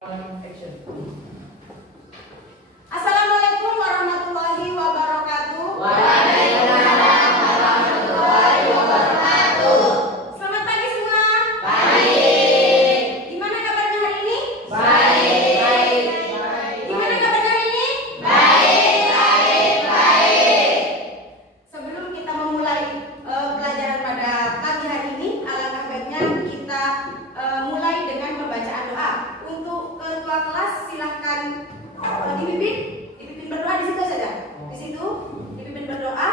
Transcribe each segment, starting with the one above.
Action. Assalamualaikum warahmatullahi wabarakatuh. Waalaikumsalam warahmatullahi wabarakatuh. Selamat pagi semua. Baik. Gimana kabarnya hari ini? Baik. Gimana kabarnya hari ini? Baik. Sebelum kita memulai pelajaran pada pagi hari ini, alangkah baiknya kita mulai dengan pembacaan doa. Untuk ketua kelas silahkan dipimpin berdoa di situ saja. Di situ dipimpin berdoa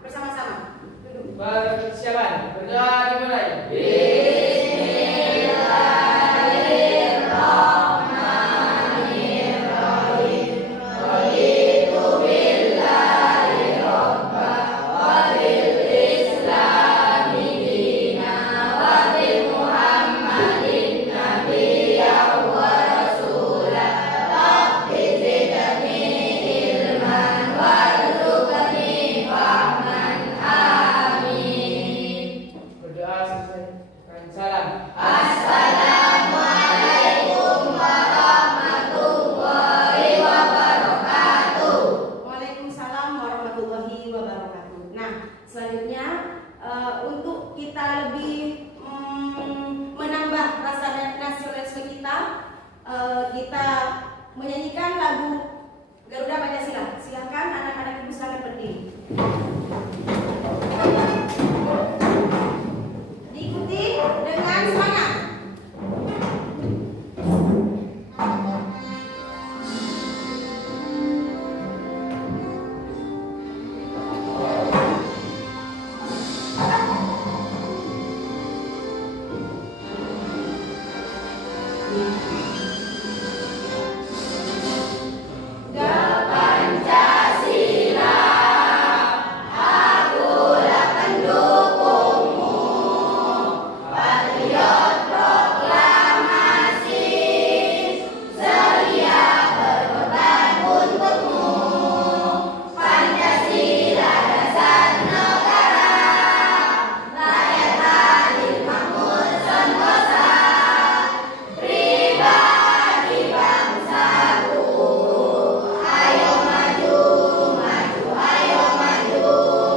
bersama-sama. Duduk. Persiapan. Berdoa dimulai. Berdoa selesai. Salam. Assalamualaikum warahmatullahi wabarakatuh. Waalaikumsalam warahmatullahi wabarakatuh. Nah, selanjutnya untuk kita lebih menambah rasa nasionalisme kita, kita menyanyikan lagu Garuda Pancasila. Silahkan anak-anak ibu silakan berdiri. Diikuti dengan semangat. Pancasila, akulah pendukungmu, patriot proklamasi, sedia berkorban untukmu. Pancasila dasar negara, rakyat adil makmur sentosa, pribadi bangsaku. Ayo maju, maju, ayo maju,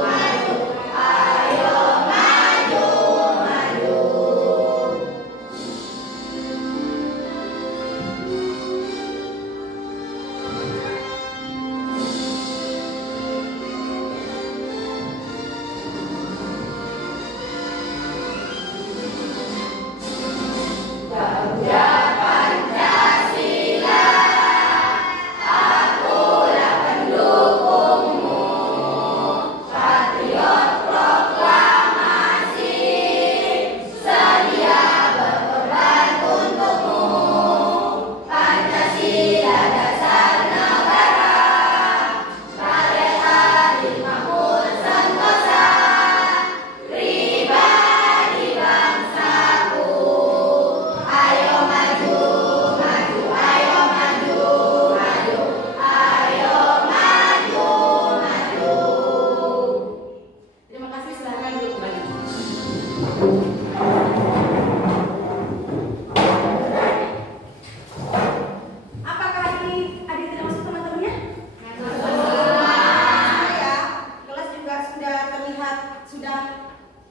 maju, ayo maju, maju. Garuda Pancasila, akulah pendukungmu, patriot proklamasi, sedia berkorban untukmu. Pancasila dasar negara, rakyat adil makmur sentosa, pribadi bangsaku. Ayo maju, maju, ayo maju, maju, ayo maju, maju. Terima kasih, silakan duduk kembali. Apakah hari ini adik tidak masuk teman-temannya? Ya, kelas juga sudah terlihat sudah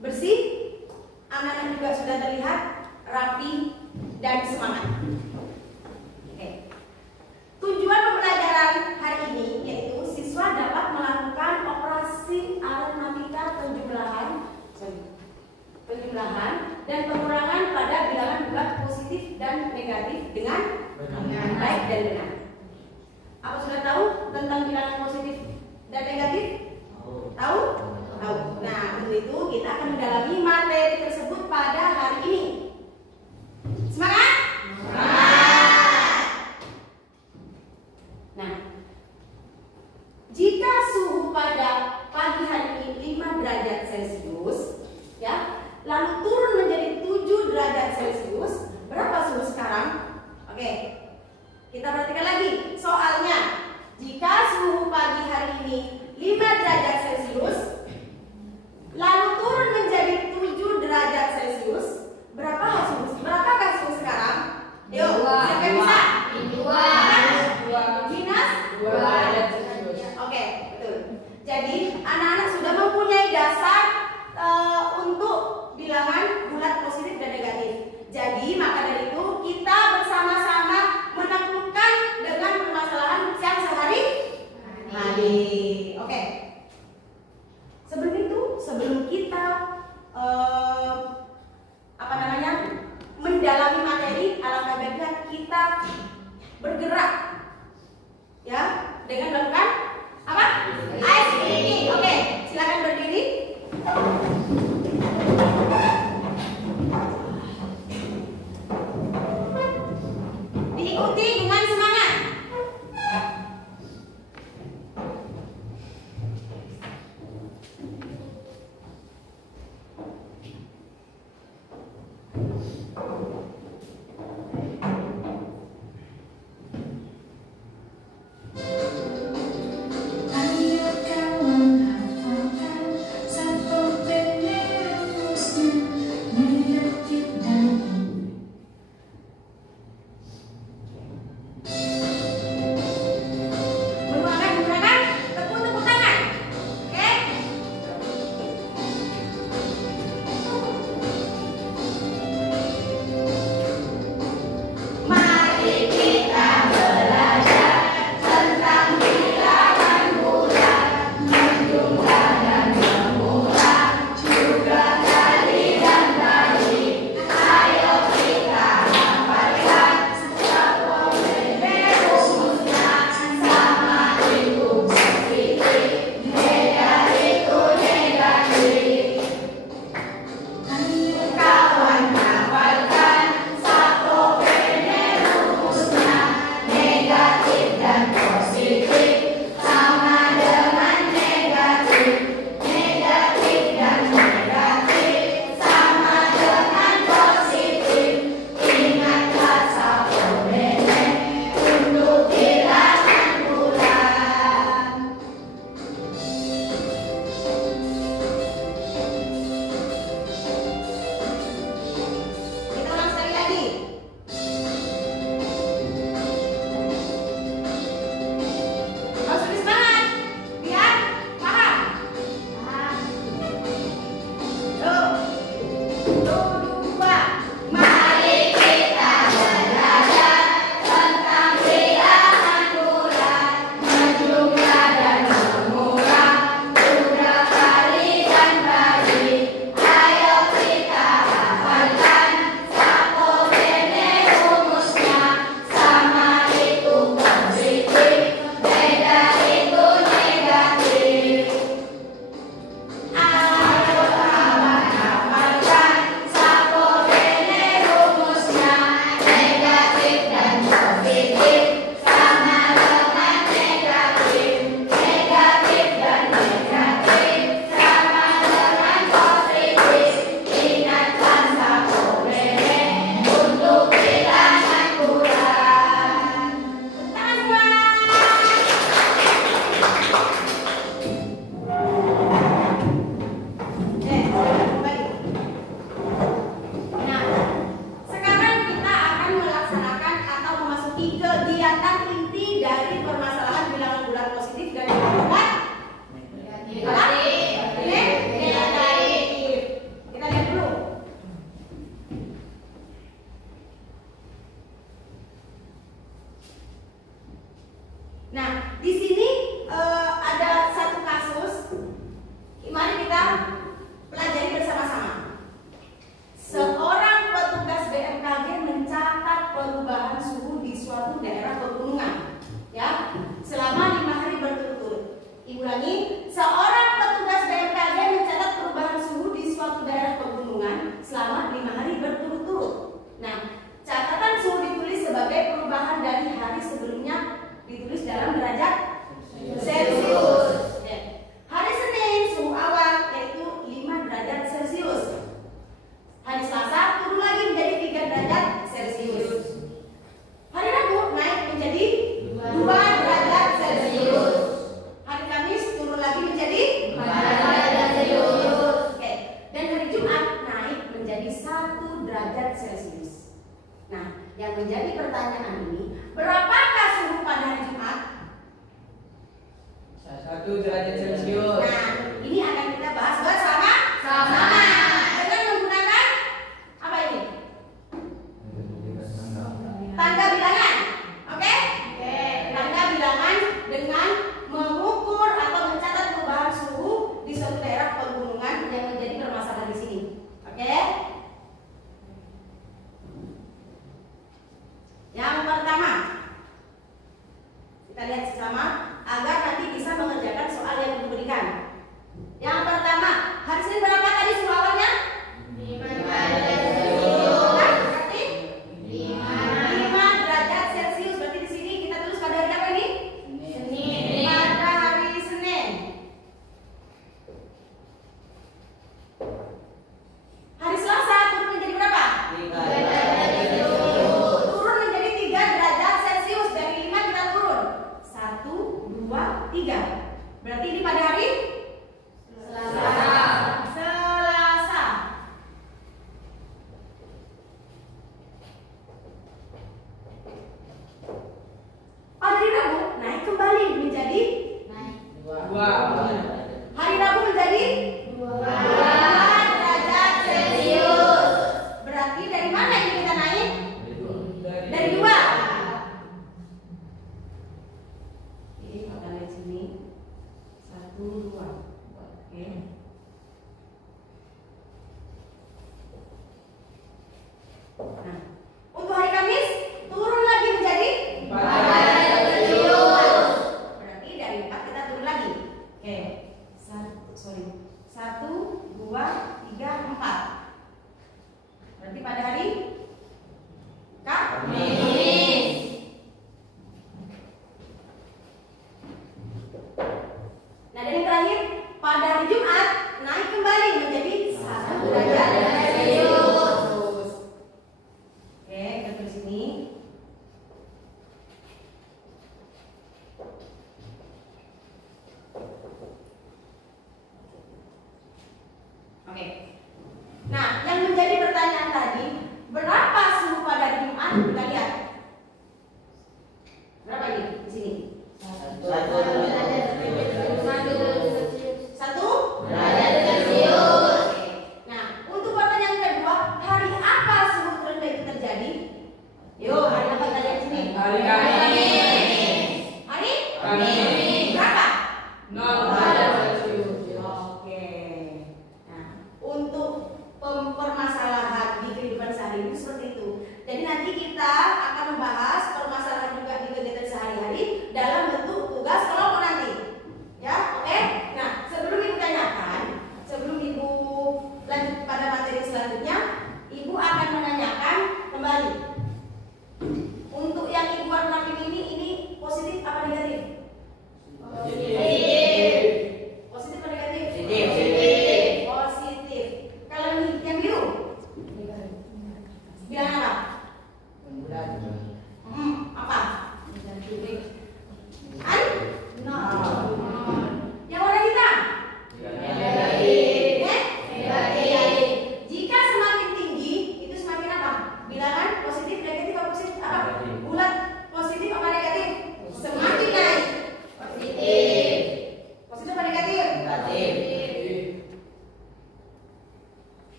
bersih, anak-anak juga sudah terlihat rapi dan semangat. Oke. Tujuan pembelajaran hari ini yaitu siswa dapat melakukan operasi aritmatika penjumlahan dan pengurangan pada bilangan bulat positif dan negatif dengan baik dan benar. Apa sudah tahu tentang bilangan positif dan negatif? Tahu? Tahu. Nah, untuk itu kita akan mendalami materi tersebut pada hari ini. Semangat? Nah, jika suhu pada pagi hari ini 5 derajat Celcius, ya, lalu turun menjadi 7 derajat Celcius, berapa suhu sekarang? Oke, kita perhatikan lagi soalnya. Jika suhu pagi hari ini 5 derajat Celcius, lalu turun menjadi 7 derajat Celcius, berapakah suhu sekarang? Yuk, siapa yang bisa? bergerak, ya, dengan melakukan apa? Ice skating. Oke, silakan berdiri. Diikuti dengan semangat. Menggunakan tepuk tangan. Oke? Mari kita belajar tentang bilangan bulan, menjumlah dan mengulang, juga kali dan bagi. Ayo kita hafalkan rumusnya, sama itu positif, beda itu negatif. Kawan hafalkan satu rumusnya, negatif dan positif sama dengan negatif, negatif dan negatif sama dengan positif. Ingatlah satu untuk bilangan bulan. Kita ulang sekali lagi. Harus lebih semangat, biar paham. Dua. Mari kita belajar tentang bilangan bulan, menjumlah dan mengulang, juga kali dan bagi. Ayo kita hafalkan satu rumusnya, sama itu positif, beda itu negatif. Ayo kawan hafalkan satu rumusnya, negatif dan positif sama dengan negatif, negatif dan negatif sama dengan positif. Ingatkan satu untuk bilangan bulan. Tangan semua. Kembali. Nah, sekarang kita akan melaksanakan atau memasuki kegiatan inti dari permasalahan bilangan bulan positif dan bilangan bulan negatif. Kita lihat dulu. Nah, di sini ada satu kasus. Mari kita pelajari bersama-sama. Seorang petugas BMKG mencatat perubahan suhu di suatu daerah pegunungan, ya, selama 5 hari berturut-turut. Ibu ulangi, seorang petugas BMKG mencatat perubahan suhu di suatu daerah pegunungan selama 5 hari berturut-turut. Nah, catatan suhu ditulis sebagai perubahan dari hari sebelumnya, ditulis dalam derajat Celcius. Hari Senin suhu awal yaitu 5 derajat Celcius. Hari Selasa turun lagi menjadi 3 derajat Celcius. Hari Rabu naik menjadi 2 derajat Celcius. Hari Kamis turun lagi menjadi 4 derajat Celcius. Oke. Dan hari Jumat naik menjadi 1 derajat Celcius. Nah, yang menjadi pertanyaan ini, berapakah suhu pada hari Jumat? lihat sama agar nanti bisa mengerjakan soal yang diberikan. Yang pertama, hari Senin berapa tadi suhu awalnya? 5 derajat Celcius. Berarti di sini kita tulis pada hari apa ini? Senin. Pada hari Senin. Hari Selasa turun menjadi berapa? 3. Turun menjadi 3 derajat Celcius. Dari 5 kita turun 1, 2, 3. Berarti ini pada hari Selasa. Pada hari Rabu naik kembali menjadi hari Rabu menjadi 2 derajat Celcius. Berarti dari mana ini kita naik? Dari 2. Oke, kita lihat sini. 1, 2. Oke. Nah, untuk hari Kamis turun lagi menjadi 4 derajat Celcius. Berarti dari 4 kita turun lagi. Oke. 1, 2, 3, 4. Berarti pada hari Kamis. Nah, dan yang terakhir pada hari Jumat naik kembali menjadi 1 derajat Celcius. Oke, kita tulis sini. Oke. Nah, yang menjadi pertanyaan tadi, berapa suhu pada hari Jumat? Kita lihat. Berapa ini di sini? 1 derajat Celcius. Oke. Nah, untuk pertanyaan kedua, hari apa suhu terendah itu terjadi? Yuk, hari apa kita lihat sini? Hari Kamis. Hari Kamis. berapa? 0 derajat Celcius. Oke. Nah, untuk permasalahan di kehidupan sehari-hari seperti itu. Jadi nanti kita akan membahas permasalahan juga di kegiatan sehari-hari dalam bentuk tugas kelompok nanti. Ya, oke? Nah, sebelum Ibu tanyakan, sebelum Ibu lanjut pada materi selanjutnya, Ibu akan menanyakan kembali. Untuk yang Ibu warnain ini positif apa negatif? Positif apa negatif? Positif. Kalau yang biru? Bilang apa? Apa? Yang warna hitam? Jika semakin tinggi, itu semakin apa? Bilangan positif, negatif, apa positif? Apa? Bulat, positif apa negatif? Semakin naik. Positif apa negatif?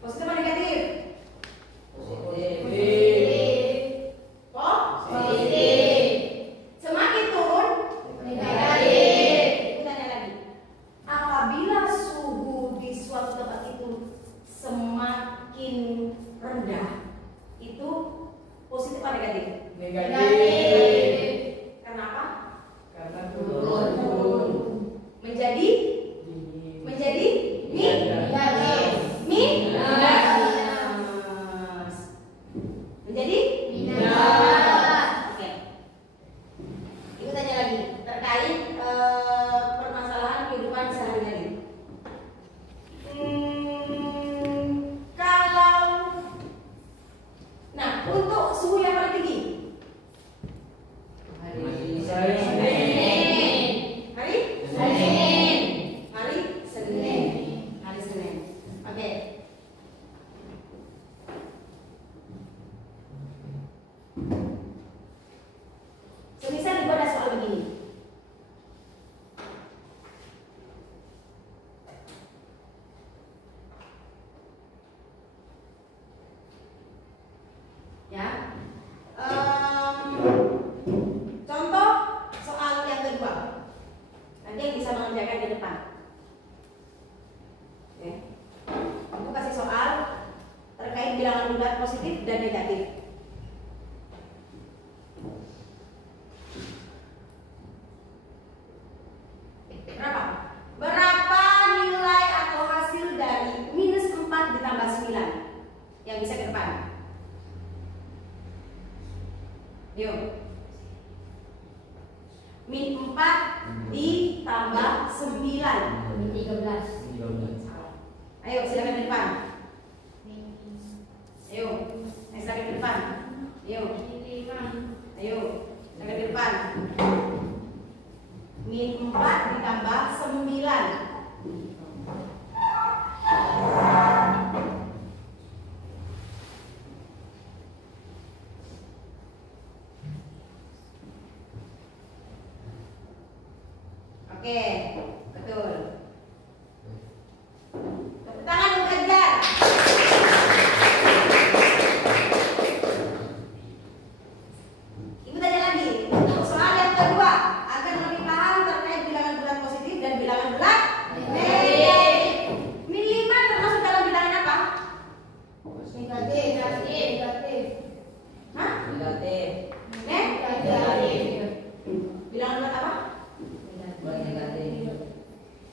Positif apa negatif? Semakin turun negatif. Kita tanya lagi. Apabila suhu di suatu tempat itu semakin rendah, itu positif apa negatif? Negatif. Kenapa? Karena turun. Menjadi Dingin. minus. Menjadi Oke. Ibu tanya lagi terkait permasalahan kehidupan sehari-hari. Nah, untuk suhu yang paling tinggi Hari Senin. hari Senin. Oke. Semisal Ibu ada soal begini. Ya. Contoh soal yang kedua. Nanti yang bisa mengerjakan di depan. Oke. Aku kasih soal terkait bilangan bulat positif dan negatif. Min 4 ditambah 9. Min 13. Ayo silakan ke depan. Ayo, silakan ke depan. Ayo. Ayo, silakan ke depan. Min 4 ditambah 9. Oke, betul. Tepuk tangan untuk Ganjar. Ibu tanya lagi, untuk soal yang kedua agar lebih paham terkait bilangan bulat positif dan bilangan bulat negatif. Min 5 termasuk dalam bilangan apa? Negatif. Hah? Negatif. Negatif. Bilangan bulat apa? Buat negatif.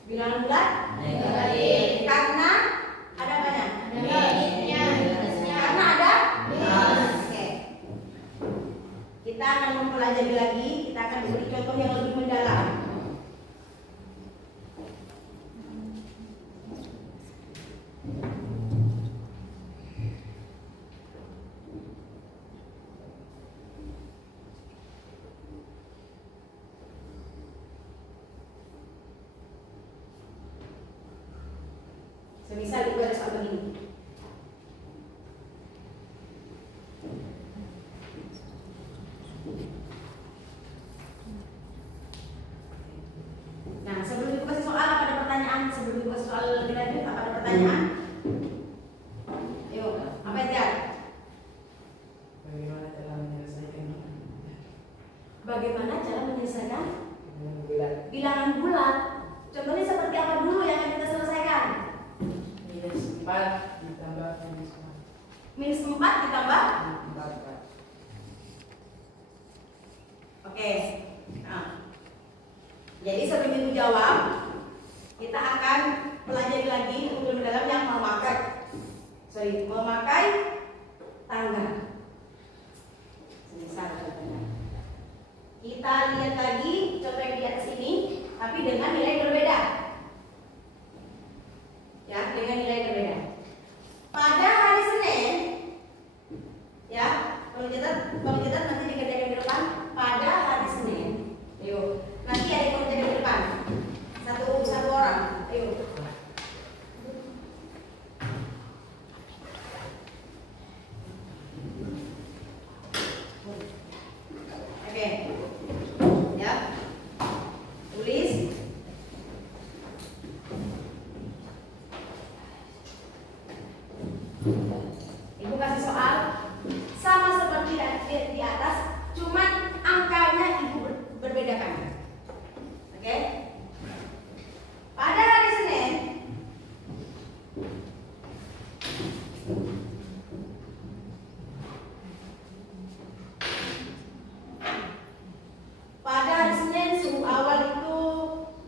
Bilangan bulat Negatif. karena ada banyak. Minusnya. Karena ada Minus. Oke. Kita akan mempelajari lagi. Kita akan beri contoh yang lebih mendalam. Semisal ibu ada soal begini. Nah, sebelum ibu kasih soal, apa ada pertanyaan? Sebelum ibu kasih soal lebih lanjut, apa ada pertanyaan? Ayo, apa ya? Bagaimana cara menyelesaikan Bagaimana cara menyelesaikan dengan bulat? bilangan bulat? Contohnya seperti apa dulu yang akan kita selesaikan? Minus 4 ditambah minus 4. Minus 4 ditambah 4. Oke. Nah, jadi sebelum ibu jawab, kita akan pelajari lagi untuk mendalam yang memakai tangga. Misal contohnya. Kita lihat lagi contoh yang di atas ini, tapi dengan nilai berbeda. Ya, dengan nilai berbeda. Pada hari Senin, ya, kalau kita nanti dikerjakan di depan. Pada hari Senin, ayo. Nanti ada kerjakan di depan. Satu orang, ayo. Oke, ya. Tulis. Ibu kasih soal sama seperti di atas, cuman angkanya ibu berbedakan. Oke? Pada hari Senin, suhu awal itu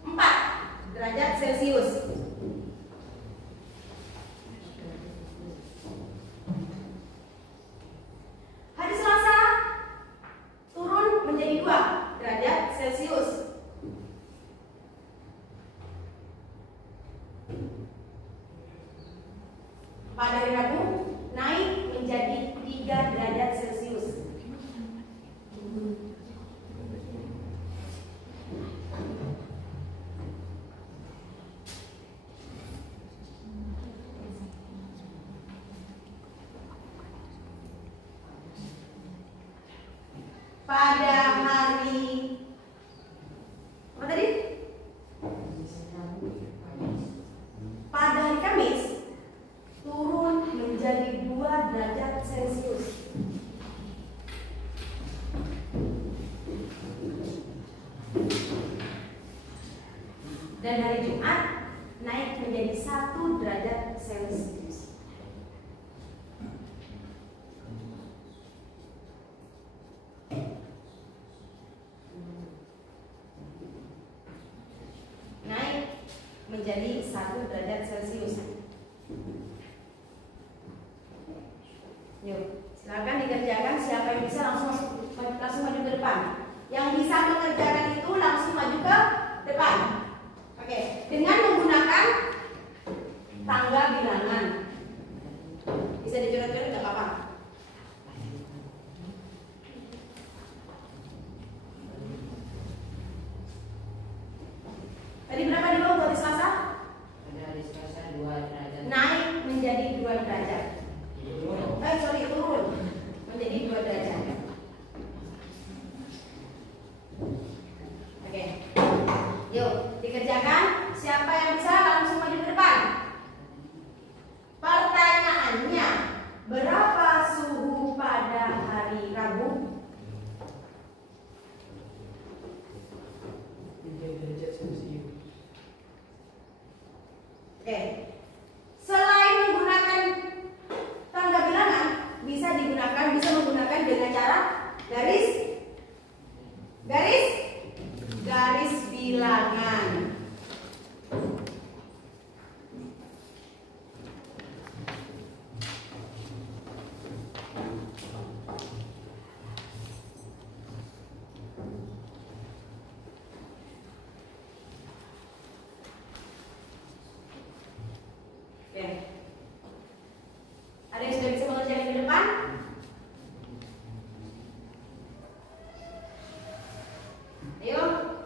4 derajat Celcius. Hari Selasa turun menjadi 2 derajat Celcius. Pada hari Rabu naik menjadi 3 derajat Celcius. Pada hari apa tadi? Pada hari Kamis turun menjadi 2 derajat Celcius. Dan hari Jumat naik menjadi 1 derajat Celcius. Naik menjadi 1 derajat Celcius. Yuk, silakan dikerjakan. Siapa yang bisa langsung maju ke depan. Yang bisa mengerjakan itu Tadi berapa di bawah hari Selasa? Pada hari Selasa 2 derajat. Naik menjadi 2 derajat. Turun menjadi 2 derajat. Oke. Yuk, dikerjakan. Siapa yang bisa langsung maju ke depan? Pertanyaannya, berapa suhu pada hari Rabu? 3 derajat Celcius. Oke. Selain menggunakan tangga bilangan, bisa menggunakan dengan cara garis bilangan. Oke. Ada yang sudah bisa mengerjakan di depan? Ayo,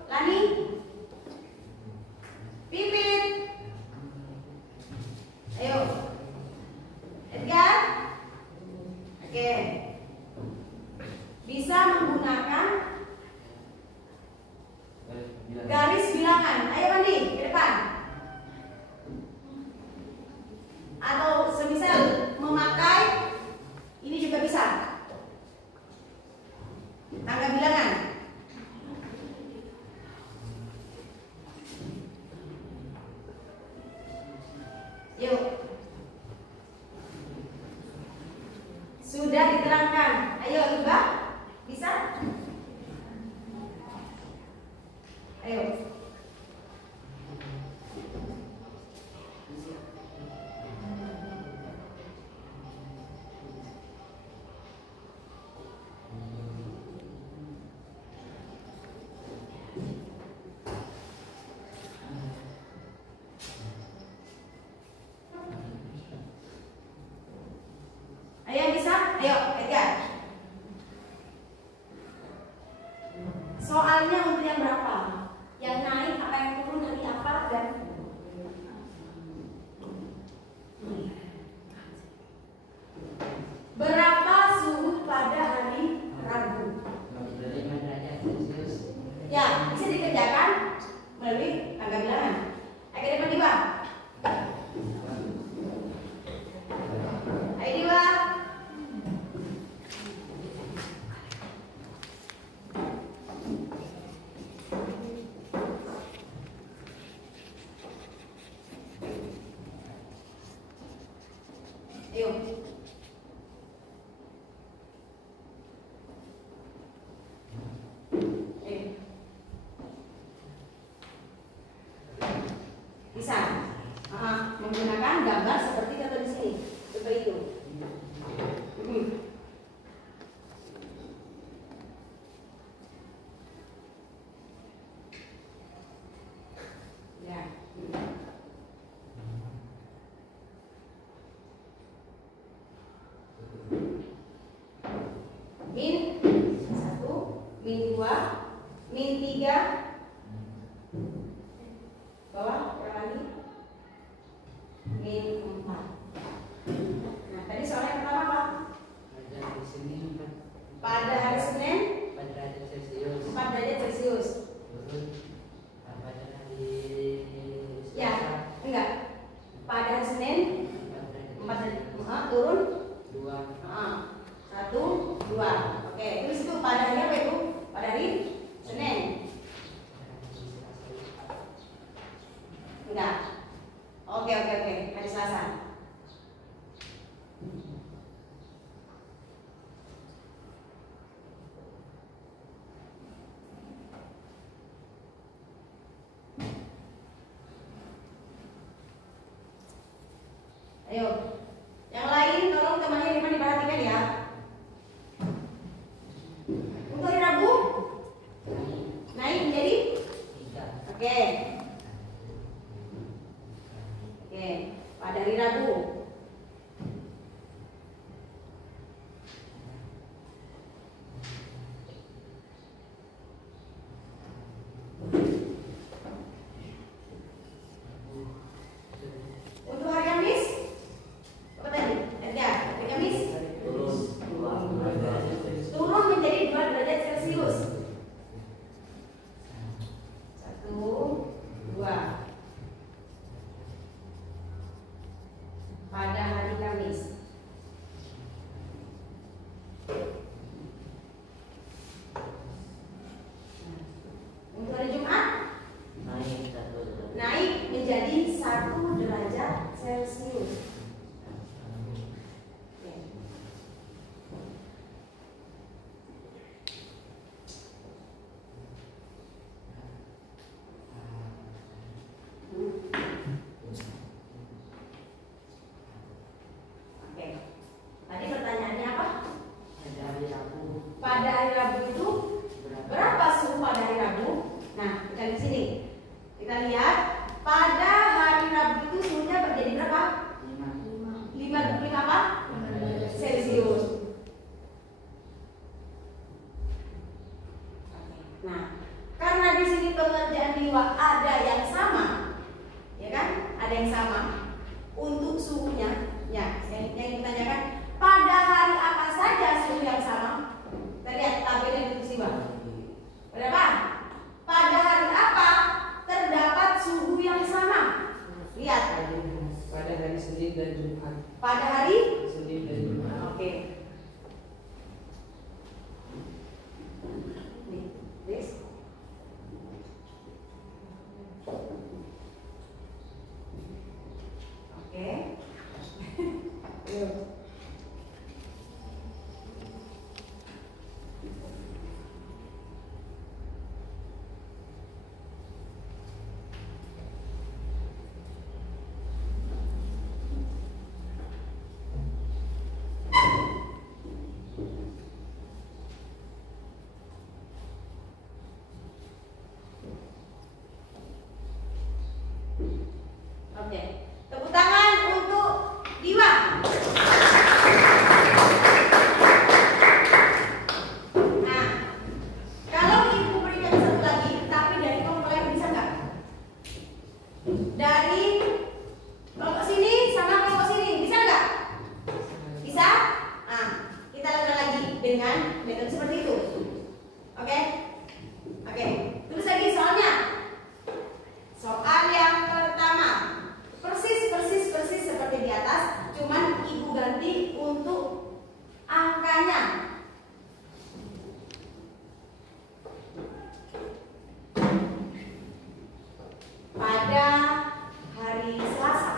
Lani, Pipit, ayo, Edgar. Oke, bisa menggunakan garis bilangan. Ayo Andi, ke depan. Atau semisal memakai ini juga bisa tangga bilangan. Yuk, sudah diterangkan. Ayo Iba, bisa? Ayo. Ayo yang bisa? Ayo, Edgar. Soalnya untuk yang berapa? Yang naik apa yang turun dari apa dan berapa suhu pada hari Rabu? 5 derajat Celcius. Ya, bisa dikerjakan melalui tangga bilangan. Ayo ke depan Diwa. Ayo Diwa. Ayo. Bisa menggunakan gambar seperti contoh di sini, seperti itu. Ya. Min 1, min 2, min 3. Bawah berapa lagi? Min 4. Nah, tadi soal yang pertama apa? Pada hari Senin Pada hari Senin 4 derajat Celcius. 4 derajat Celcius. Turun pada hari Ya, Selasa enggak. Pada hari Senin 4 derajat. Turun 2. 1, 2. Oke, terus itu pada hari apa itu? Pada hari Senin. Enggak. Oke, hari Selasa. Ayo, yang lain tolong temannya Irfan diperhatikan ya. Untuk hari Rabu naik menjadi 3. oke. Pada hari Rabu. Nah, karena di sini pengerjaan liwat ada yang sama, ya kan? Ada yang sama untuk suhunya. Ya, yang ditanyakan pada hari apa saja suhu yang sama? Kita lihat tabelnya di sini, Bang. Berapa? Pada hari apa terdapat suhu yang sama? Lihat. Pada hari Senin dan Jumat. Pada hari Senin dan Jumat. Oke. Nih, this. Oke. Yuk. Oke. Tepuk tangan untuk Diwa. Nah, kalau ibu berikan satu lagi, tapi dari kelompok lain bisa nggak? Dari kelompok sini sama kelompok sini bisa nggak? Bisa? Nah, kita lakukan lagi dengan metode seperti itu. Oke? Oke. Terus lagi soalnya. Soal yang pertama, persis seperti di atas, cuman ibu ganti untuk angkanya. Pada hari Selasa,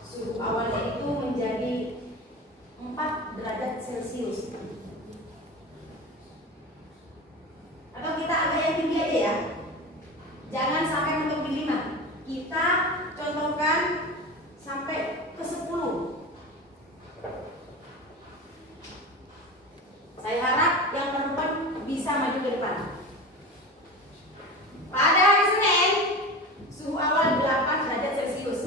suhu awalnya itu menjadi 4 derajat Celcius. Atau kita agak yang tinggi aja ya. Jangan sampai mentok di 5. Kita contohkan sampai ke 10. Saya harap yang perempuan bisa maju ke depan. Pada hari Senin, suhu awal 8 derajat Celcius.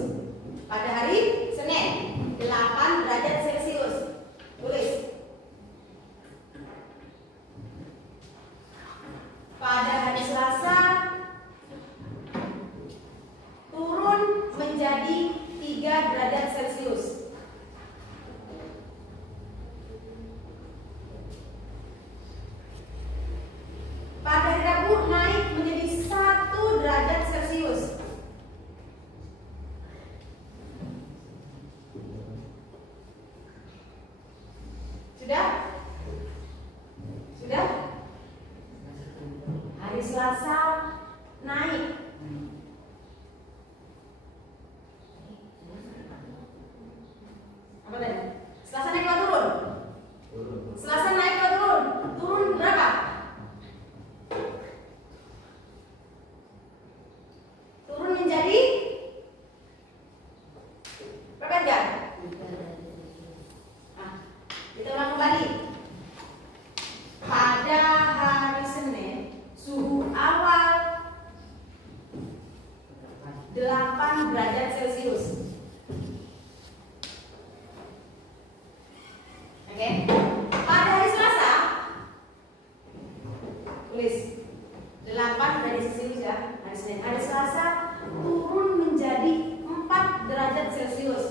Pada hari Senin, 8 derajat Celcius. Tulis. Pada hari Selasa turun menjadi 3 derajat Celcius. Pada hari Rabu naik menjadi 1 derajat Celcius. Sudah? Sudah? Hari Selasa naik. Apa tadi? Selasa naik atau turun? Selasa naik atau turun? Turun berapa? Turun menjadi berapa jam? Nah, kita ulang kembali. Pada hari Senin, suhu awal 8 derajat Celcius. Oke. Pada hari Selasa, tulis 8 derajat Celcius ya. Hari Senin. Hari Selasa turun menjadi 4 derajat Celcius.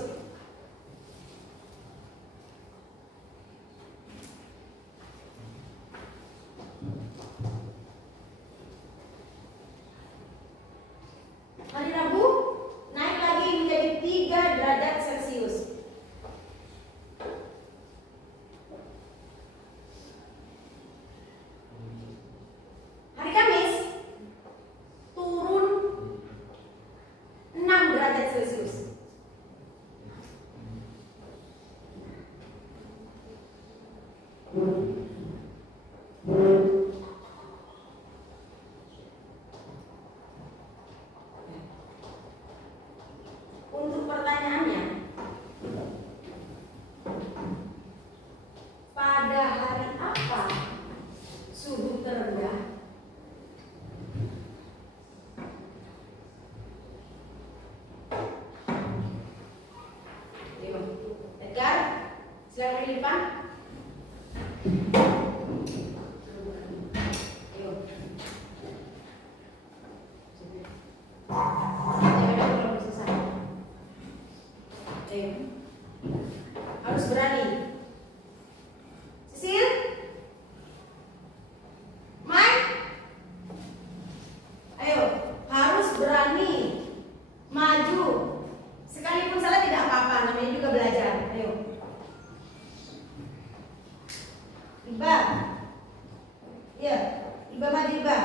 Hari Rabu naik lagi menjadi 3 derajat Celcius. di depan. Ayo. Jangan belum selesai. Ayo. Harus berani. Sisil. Mike. Ayo, harus berani. Maju. Sekalipun salah tidak apa-apa, namanya juga belajar. Ayo. Iba. Ya, Iba maju Iba.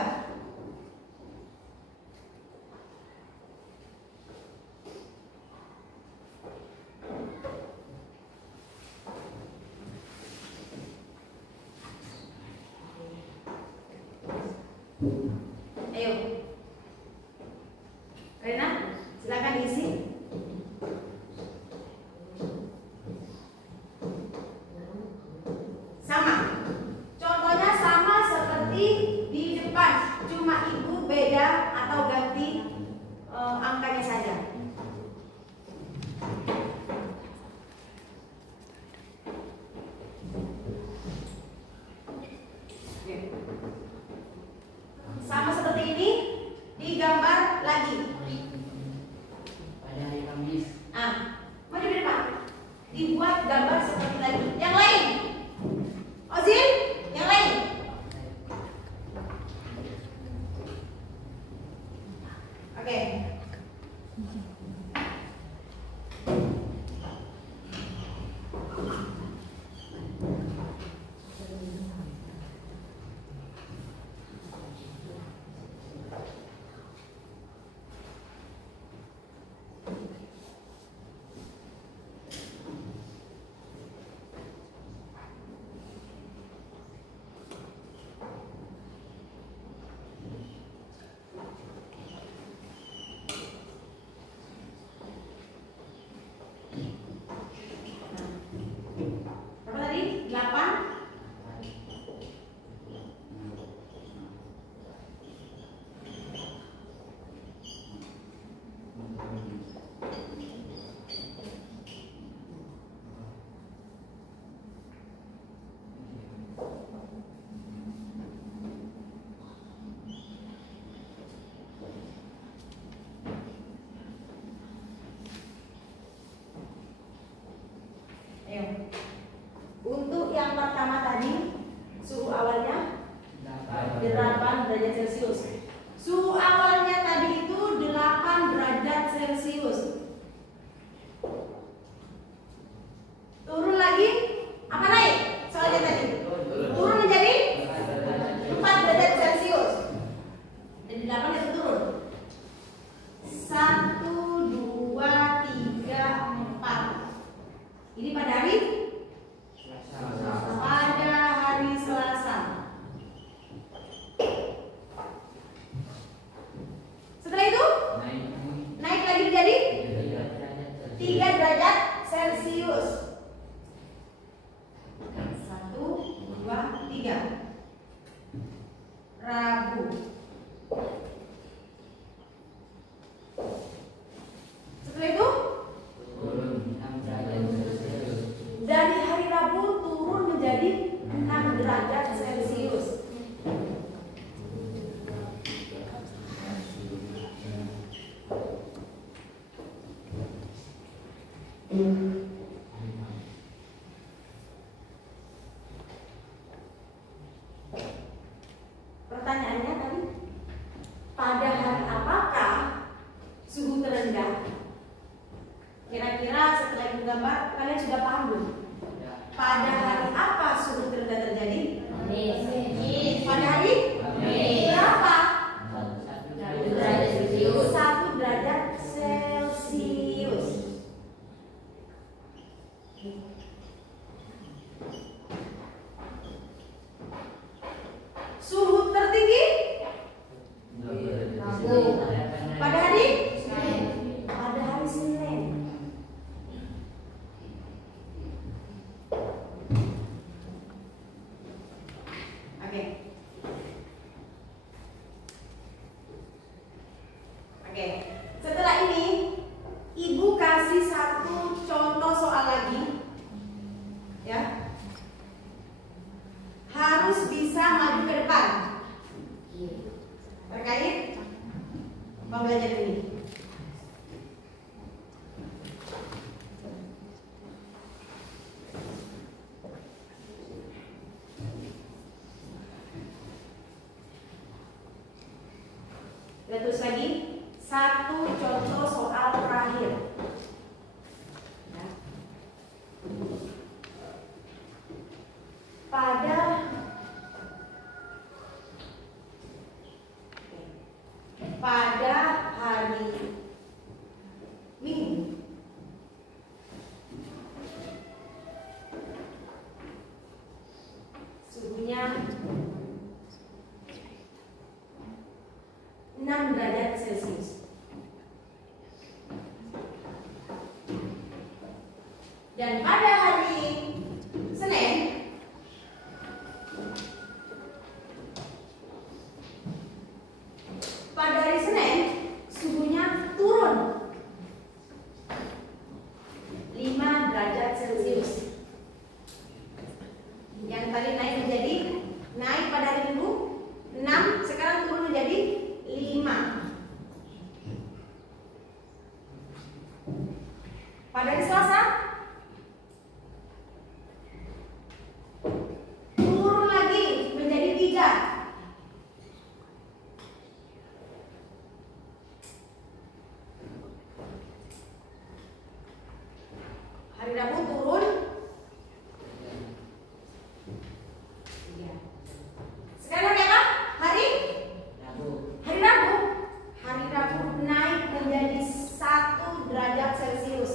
Ayo. Rena, silakan diisi. Sama. Contohnya sama seperti di depan, cuma ibu beda atau ganti angkanya saja. Sama seperti ini, digambar lagi. Pada hari Kamis. Maju di depan. Dibuat gambar seperti lagi. Yang lain. Ozil, yang lain. Oke. Berapa tadi? 8. Ayo. Untuk yang pertama tadi, suhu awalnya 8 derajat Celcius. Suhu awalnya tadi itu 8 derajat Celcius. Turun lagi, apa naik? Soalnya tadi turun menjadi 4 derajat Celcius. Jadi 8 itu turun. 1, 2, 3, 4. Ini pada hari Selasa. Setelah itu naik lagi menjadi 3 derajat Celcius. 1, 2, 3. Rabu. Setelah itu dari hari Rabu turun menjadi 6 derajat Celcius. Pertanyaannya tadi, pada hari apakah suhu terendah? Kira-kira setelah ibu gambar kalian sudah paham belum? Pada hari apa suhu terendah terjadi? Pada hari berapa? 1 derajat Celcius. Suhu tertinggi pada hari Senin. satu contoh soal terakhir. Ya. Pada hari Minggu suhunya 6 derajat Celcius. Dan pada hari Senin suhunya turun 5 derajat Celcius. Yang tadi naik pada hari Minggu 6, sekarang turun menjadi 5. Pada hari Selasa turun lagi menjadi 3. Hari Rabu turun 3. Sekarang hari apa? Hari Rabu. Hari Rabu naik menjadi 1 derajat Celcius.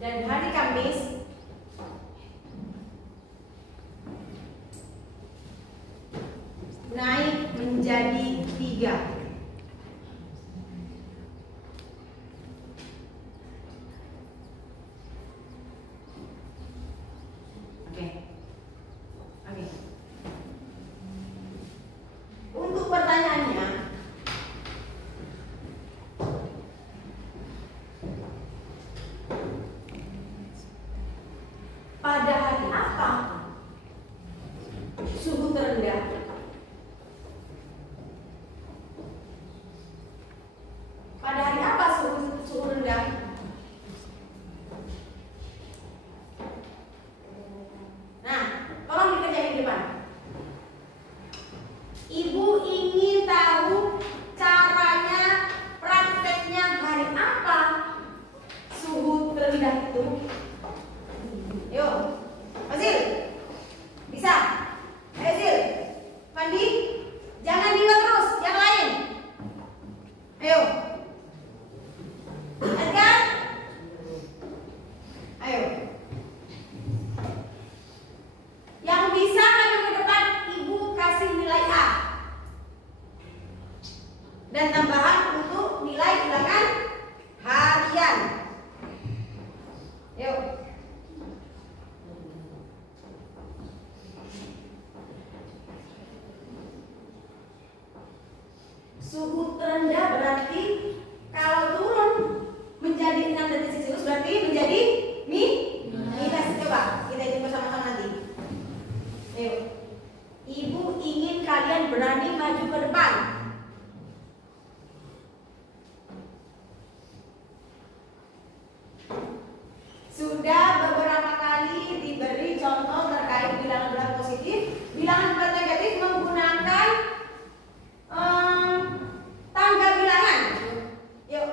Dan hari Kamis naik menjadi 3. Oke. Untuk pertanyaannya, pada hari apa suhu terendah? Pada hari apa suhu rendah? Nah, tolong dikerjain di depan. Ibu ingin tahu caranya, prakteknya hari apa suhu terendah itu. Yuk, Fazil, bisa? Ayo Zil, Fandi, jangan diwa terus, yang lain. Ayo. Edgar, ayo. Yang bisa maju ke depan, ibu kasih nilai A. Dan tambahan untuk nilai ulangan harian. Yuk. Suhu terendah berarti kalau turun menjadi 6 derajat Celcius berarti menjadi minus. Coba kita hitung bersama-sama nanti. Ayo. Ibu ingin kalian berani maju ke depan. Sudah beberapa kali diberi contoh terkait bilangan bulat positif, bilangan bulat negatif menggunakan tangga bilangan. Yuk.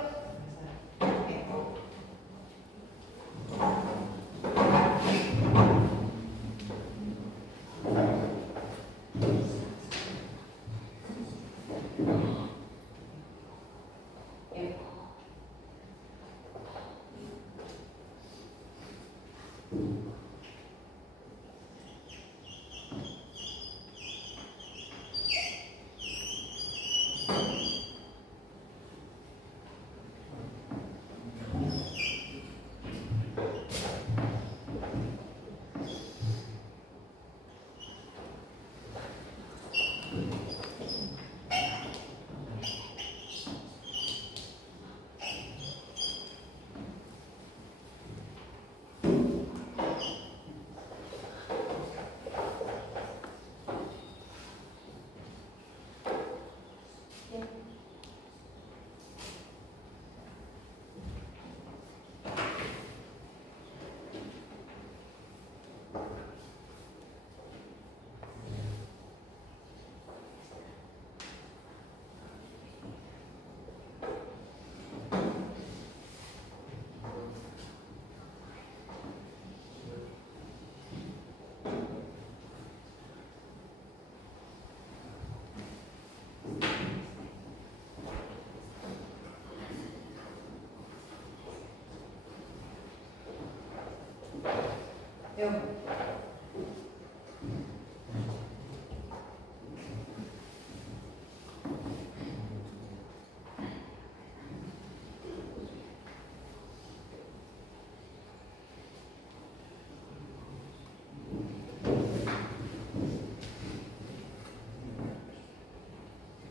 Ayo.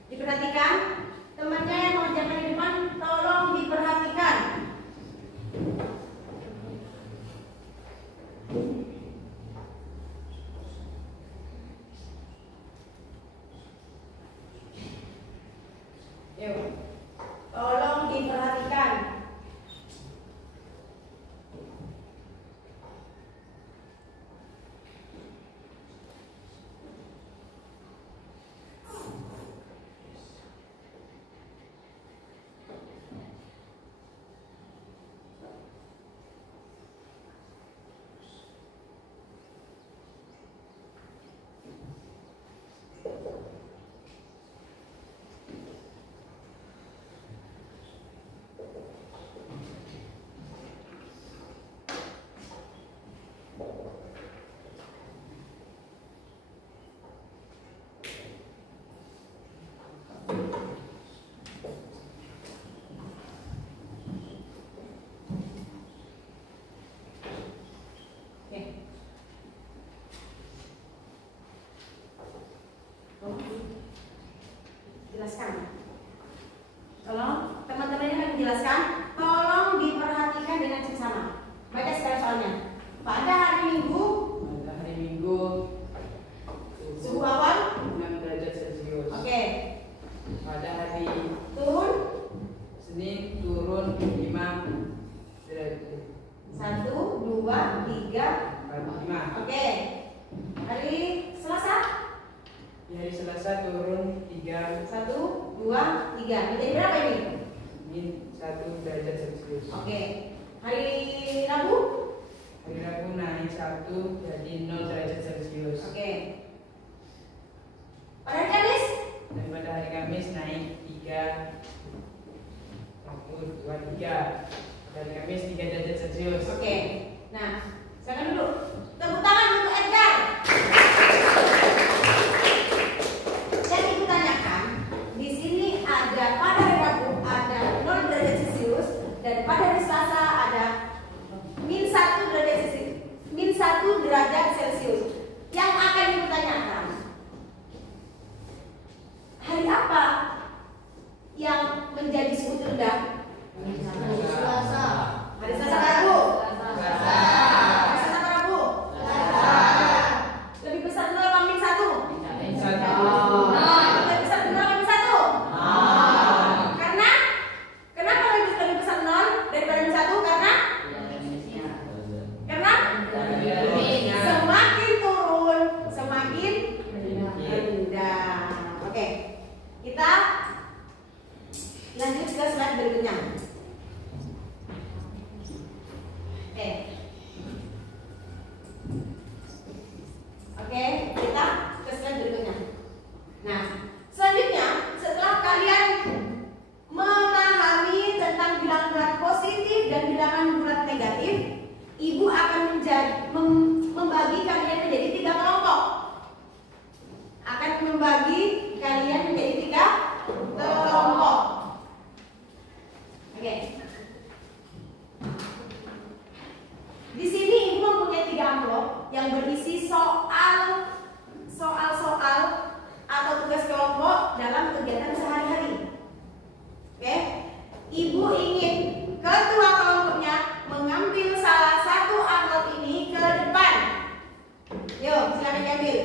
Diperhatikan, temannya yang mengerjakan di depan, tolong diperhatikan. Yuk, tolong diperhatikan. Jelaskan. Tolong teman-teman yang menjelaskan, tolong diperhatikan dengan seksama. Baca sekarang soalnya. Pada hari Minggu, suhu awan 6 derajat Celcius. Oke. Pada hari Turun Senin turun 5 derajat. 1, 2, 3. 5. Oke. Hari Selasa Di hari Selasa turun 3 1, 2, 3. Menjadi berapa ini? min 1 derajat Celcius. Oke. Hari Rabu? Hari Rabu naik 1 jadi 0 derajat Celcius. Oke. Pada hari Kamis? Dan pada hari Kamis naik 3 1, 2, 3. Pada hari Kamis 3 derajat Celcius. Oke. Nah, silakan dulu. Tepuk tangan untuk Edgar. Yang ibu tanyakan, di sini ada pada hari Rabu ada 0 derajat Celcius dan pada hari Selasa ada min 1 derajat Celcius. Min 1 derajat Celcius. Yang akan ibu tanyakan, hari apa yang menjadi suhu terendah? Selasa. Hari Selasa Rabu. Selasa. Hari Selasa Rabu. Selasa. Lebih besar 0 apa min 1? Min 1. Lebih besar 0 apa min 1? Karena kenapa lebih besar 0 daripada min 1? Karena semakin turun semakin rendah. Oke. Kita lanjut ke slide berikutnya. Oke, kita ke slide berikutnya. Nah, selanjutnya setelah kalian memahami tentang bilangan bulat positif dan bilangan bulat negatif, ibu akan membagi kalian menjadi 3 kelompok. Akan membagi kalian menjadi 3 kelompok. Oke. Di sini ibu mempunyai 3 amplop yang berisi soal atau tugas kelompok dalam kegiatan sehari-hari. Oke, ibu ingin ketua kelompoknya mengambil salah satu amplop ini ke depan. Yuk, silakan diambil.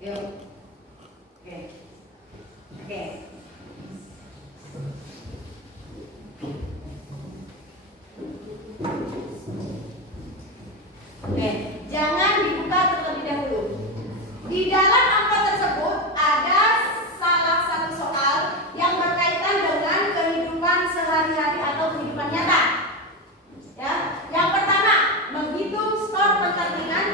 Yuk. Oke. Oke. Oke, jangan dibuka terlebih dahulu. Di dalam amplop tersebut ada salah satu soal yang berkaitan dengan kehidupan sehari-hari atau kehidupan nyata. Ya, yang pertama, menghitung skor pertandingan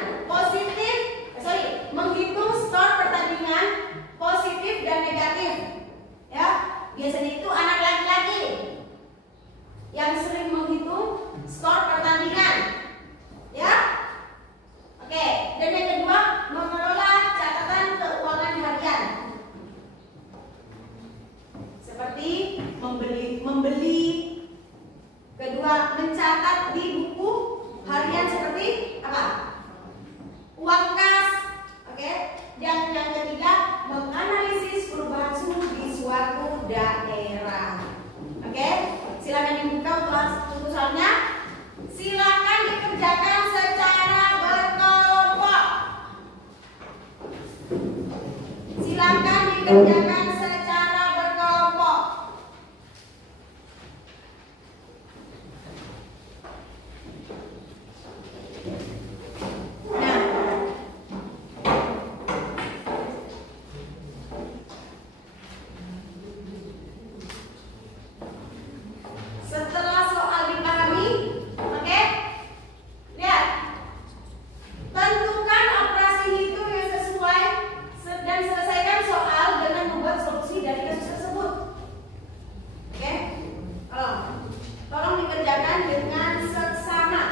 soalnya? Silakan dikerjakan secara berkelompok. Silakan dikerjakan secara berkelompok. Nah, setelah soal dipahami, oke? Lihat. Tentukan operasi hitung yang sesuai dan selesaikan soal dengan membuat solusi dari kasus tersebut. Oke? Tolong dikerjakan dengan seksama.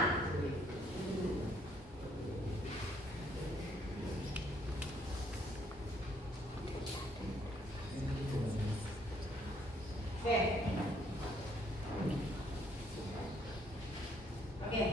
Oke. Oke.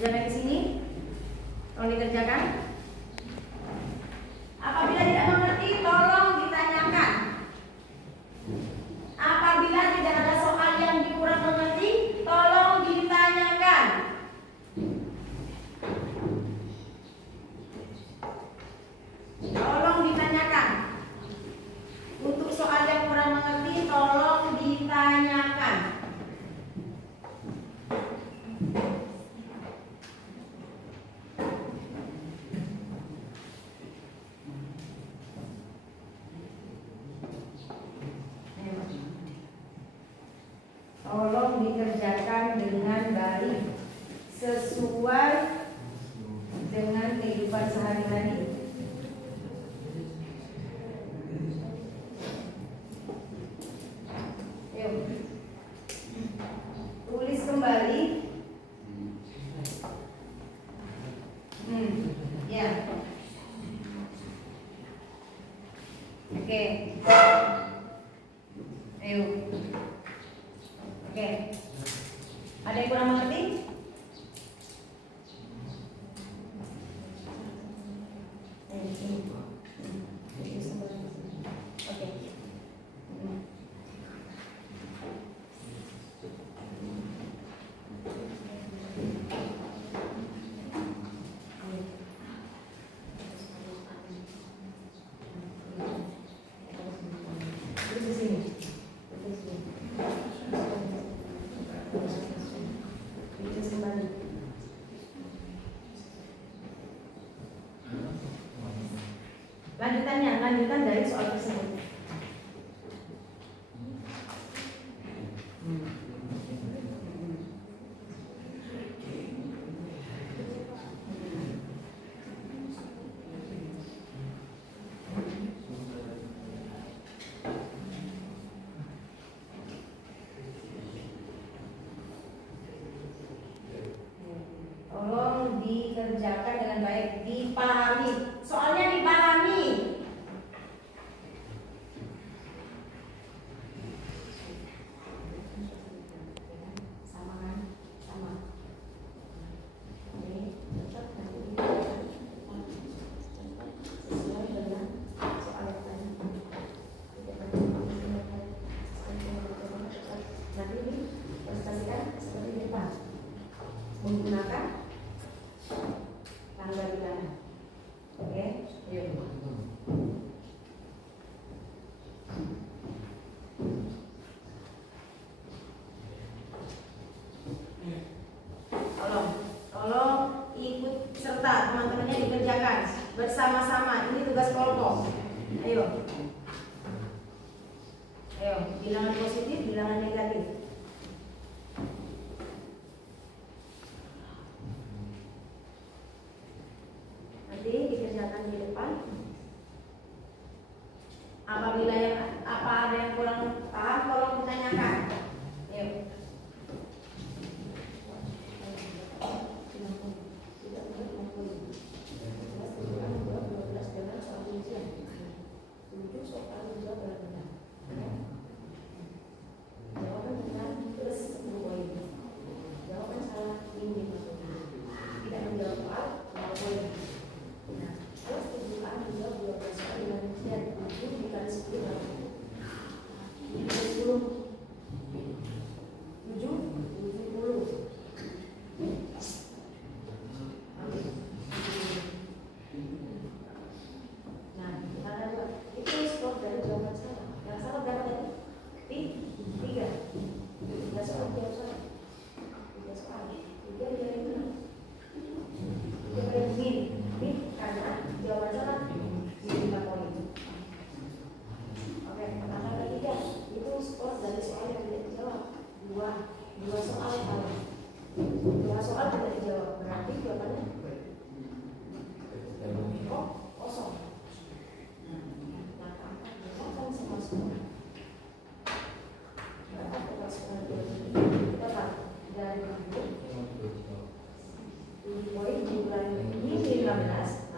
Kerjakan di sini. Tolong dikerjakan. Apabila tidak mengerti, tolong ditanyakan. Apabila tidak ada soal yang kurang mengerti, tolong ditanyakan. Tolong ditanyakan. Untuk soal yang kurang mengerti, tolong ditanyakan. Tolong dikerjakan dengan baik sesuai dengan kehidupan sehari-hari. Yuk. Tulis kembali. Ya. Oke. Ayo. Oke. Ada yang kurang mengerti? Oke. Terus di sini. Terus kembali. Lanjutan dari soal tersebut. Tolong dikerjakan dengan baik, dipahami. Soalnya dipahami. Sama kan? Sama. Ini tetap nanti sesuai dengan soal yang tadi. Nanti ini presentasikan seperti di depan. Menggunakan tanggal bilangan. Oke, yuk. Tolong ikut serta teman-temannya dikerjakan bersama-sama. Ini tugas kelompok. Ayo. Ayo, bilangan positif, bilangan negatif. Nanti dikerjakan di depan. Apabila ada yang kurang paham, tolong ditanyakan. Yuk. Tidak 2 soal kali. 2 soal tidak dijawab, berarti jawabannya kosong. Nah, kan semua semua. Berapa soal dapat dari poin bulan ini 15.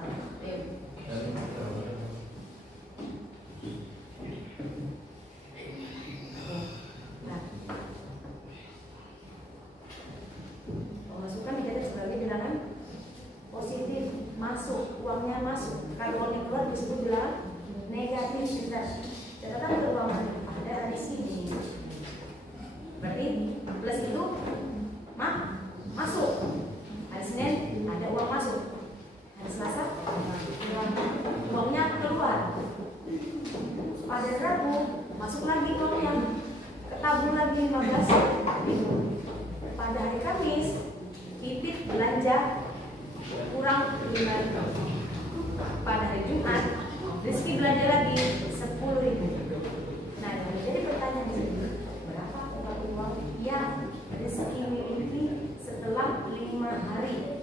Pemasukan dicatat sebagai bilangan positif, masuk, uangnya masuk. Kalau uangnya keluar disebut bilangan negatif. Catatan keuangan ada di sini. Berarti plus itu masuk. Hari Senin ada uang masuk. Hari Selasa uangnya keluar. Pada Rabu masuk lagi uangnya, ketabung lagi 15.000. Pada hari Kamis Pipit belanja kurang 5.000. Pada hari Jumat Rizky belanja lagi 10.000. Nah, yang jadi pertanyaan di sini, berapa total uang yang Rizky miliki setelah 5 hari?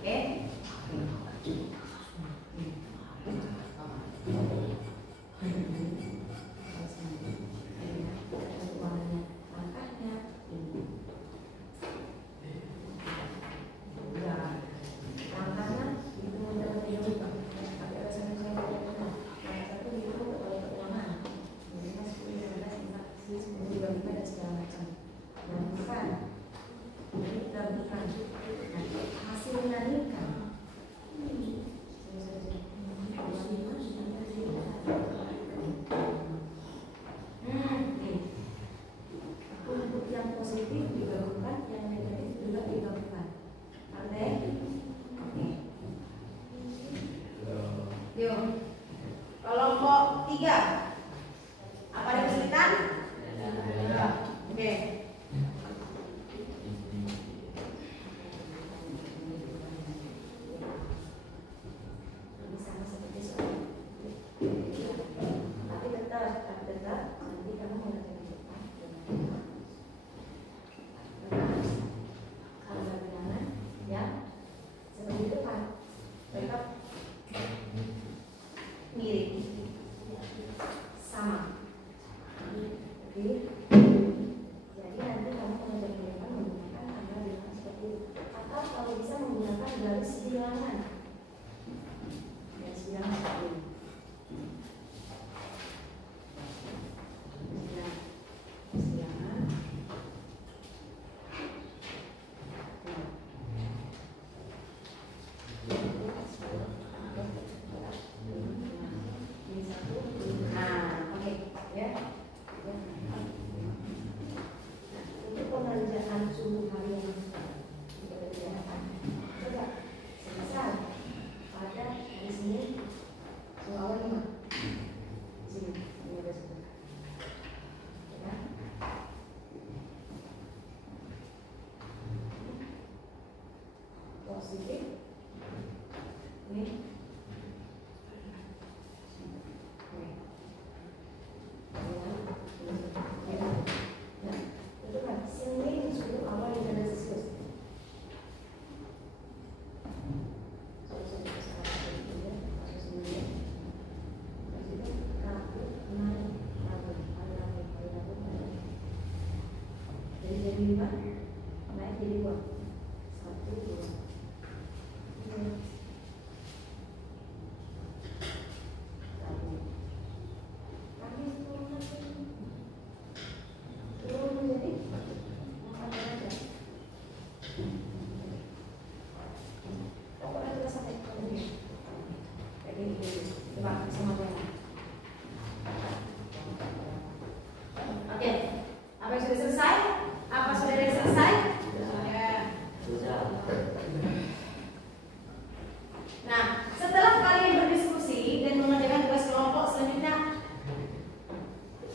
Oke? Hasilnya nikah. Untuk yang positif digabungkan, yang negatif juga digabungkan. Oke? Yuk. Kelompok 3. Apa ada kesulitan? Oke. Nanti kamu mengerjakan kalau ada bilangan yang seperti itu kan tetap mirip sama. Jadi nanti kamu mengerjakan menggunakan tanggal bilangan seperti itu, atau kalau bisa menggunakan garis bilangan. Garis bilangan seperti ini. Positif ini itu kan Senin sebelum awal dengan Yesus. Jadi 5 naik jadi 2. 1, 2. Oke, apa yang sudah selesai? Apa sudah ada yang selesai? Sudah. Nah, setelah kalian berdiskusi dan mengerjakan tugas kelompok, selanjutnya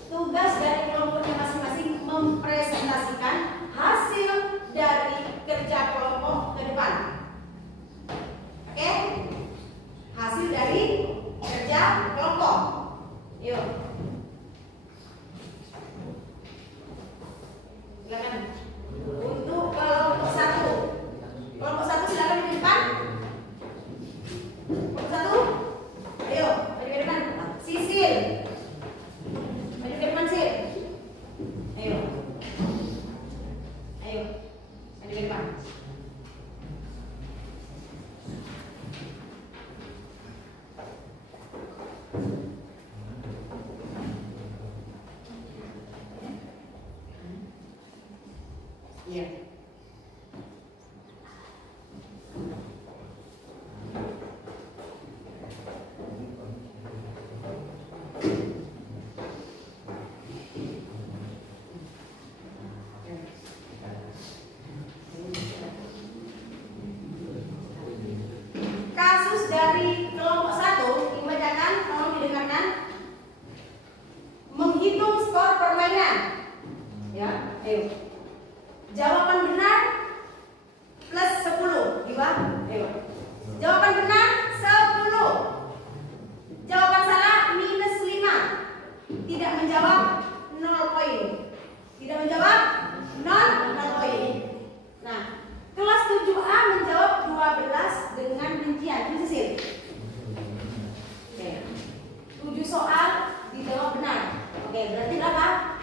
tugas dari kelompoknya masing-masing mempresentasikan hasil dari kerja kelompok Ayo, ada di depan. Iya. Kasus dari kelompok 1 dibacakan, tolong didengarkan. Menghitung skor permainan. Ya, ayo. Jawaban benar plus 10. Gimana? Ayo. Jawaban benar 10. Jawaban salah minus 5. Tidak menjawab 0 poin. Tidak menjawab 0 poin. Nah, kelas 7A menjawab 12 dengan rincian. Ini sih. Oke. 7 soal dijawab benar. Oke, berarti berapa?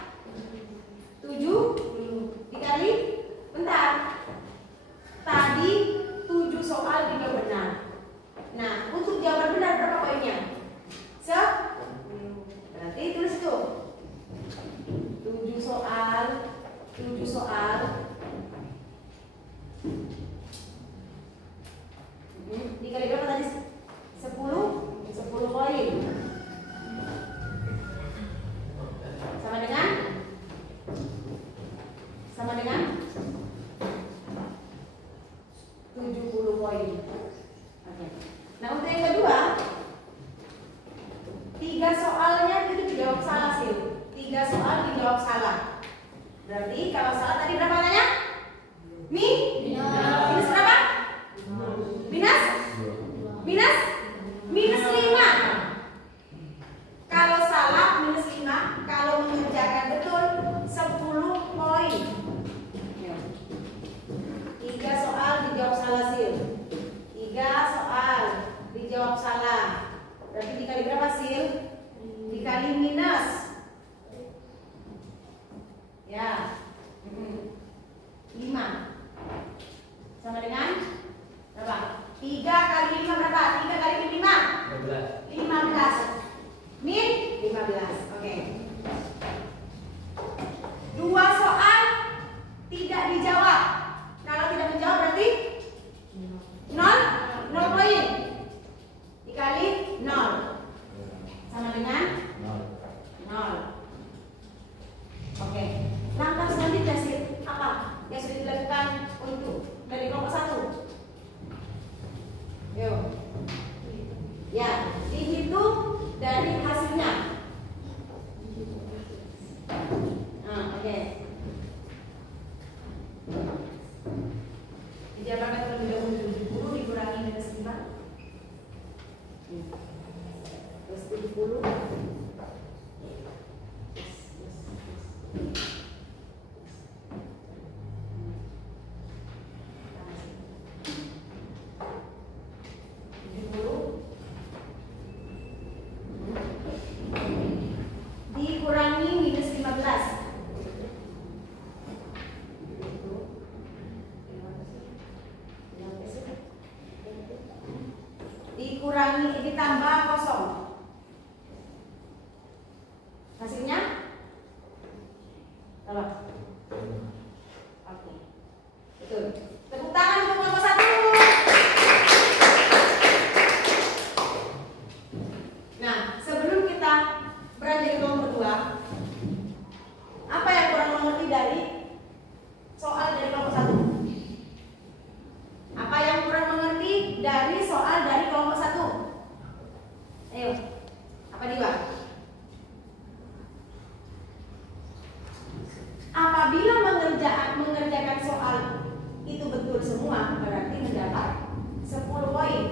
7 dikali, bentar. Tadi 7 soal dijawab benar. Nah, untuk jawaban benar berapa poinnya? 10. Berarti tulis itu. 7 soal. Dikali berapa tadi? 10 poin. Sama dengan 70 poin. Oke. Nah, untuk yang kedua, 3 soalnya itu dijawab salah sih. 3 soal dijawab salah. Berarti kalau salah tadi berapa tanya? Minus berapa? Minus 5. Kalau salah minus 5, kalau mengerjakan betul 10 poin. 3 soal dijawab salah sih. 3 soal dijawab salah. Berarti dikali berapa sih? Dikali minus. Ya. 5. Sama dengan berapa? 3 kali 5 berapa? 3 kali 5? 15. Min 15. Oke. 2 soal tidak dijawab. Kalau tidak menjawab berarti 0 poin. Dikali 0. Sama dengan 0. Oke. Langkah selanjutnya sih apa yang sudah dilakukan untuk dari kelompok 1? Yuk. Ya, dihitung dari hasilnya. Oke. Dijabarkan terlebih dahulu 70 dikurangi minus 5. Terus 70. Dikurangi minus 15. Dikurangi, ditambah kosong. Hasilnya apa? Oke. Betul. Tepuk tangan untuk kelompok 1. Nah, sebelum kita beranjak ke kelompok 2, apa yang kurang mengerti dari soal dari kelompok 1? Apa yang kurang mengerti dari soal dari kelompok 1? Ayo, apa Diwa? Apabila mengerjakan soal itu betul semua, berarti mendapat 10 poin.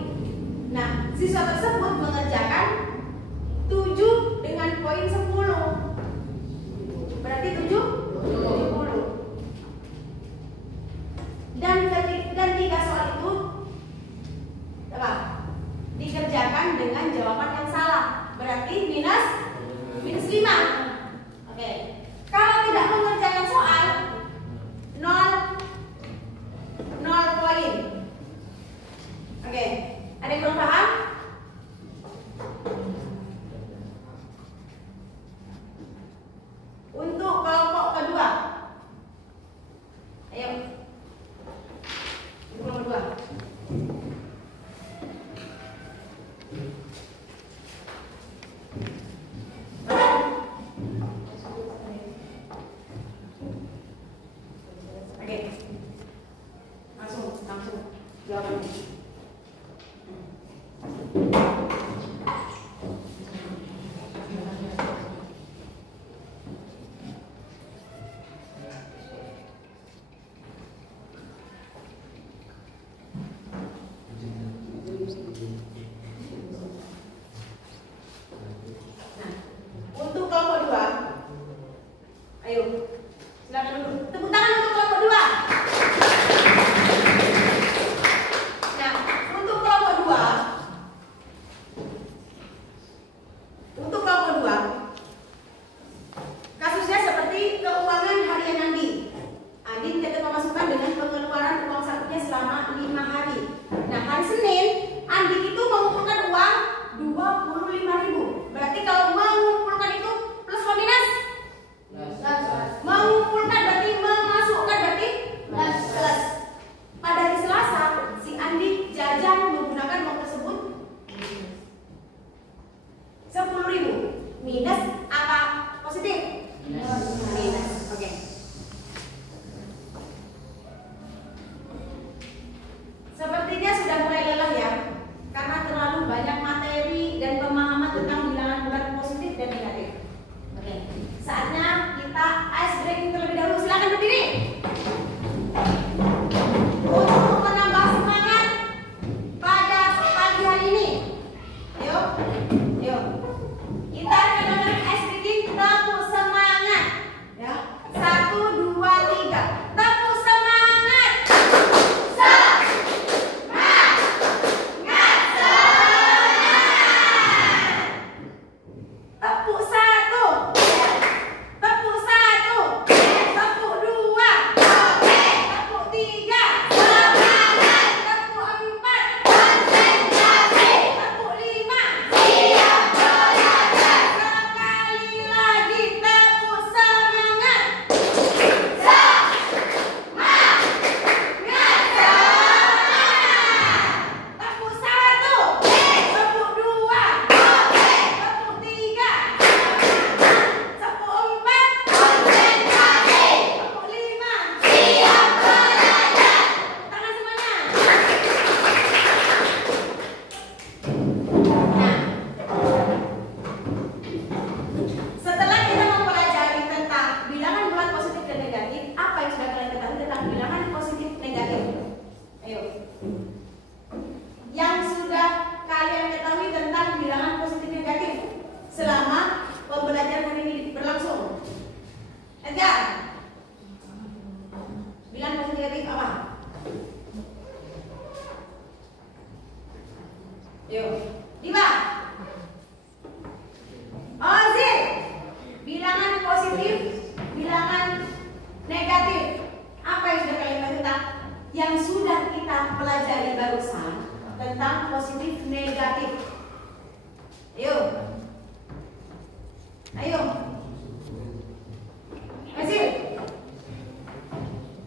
Nah, siswa tersebut mengerjakan 7 dengan poin 10. Berarti 70. Dan 3 soal itu apa? Dikerjakan dengan jawaban yang salah. Berarti minus 5. Oke. Kalau tidak mengerjakan soal 0 negatif. Ayo. Ayo. Hasil.